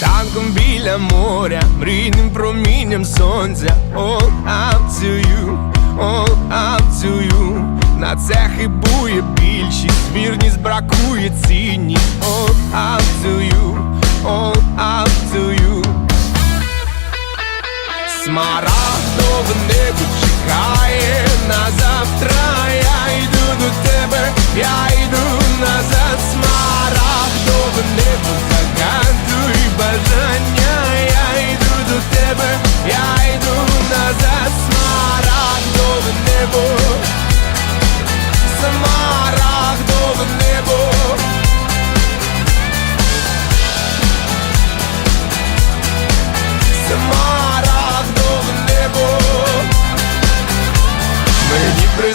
Світанком біля моря, мрійним промінням сонця, all up На це хибує більшість, вірність бракує you, all up to you. Смарагдове небо чекає на завтра. Я йду до тебе, я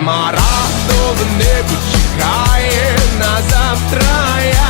Смарагдове небо чекає на завтра.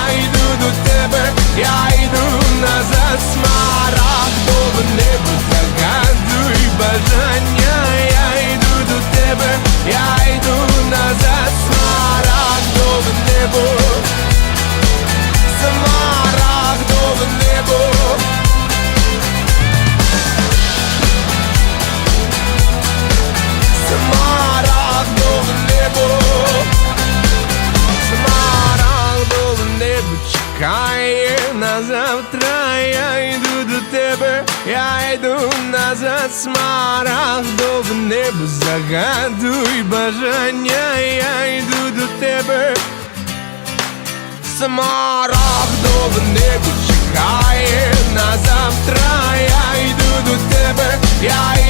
Чекає на завтра. Я йду до тебе, я йду назад. Смарагдове небо, загадуй бажання. Я йду до тебе. Смарагдове небо чекає на завтра. Я йду до тебе, я йду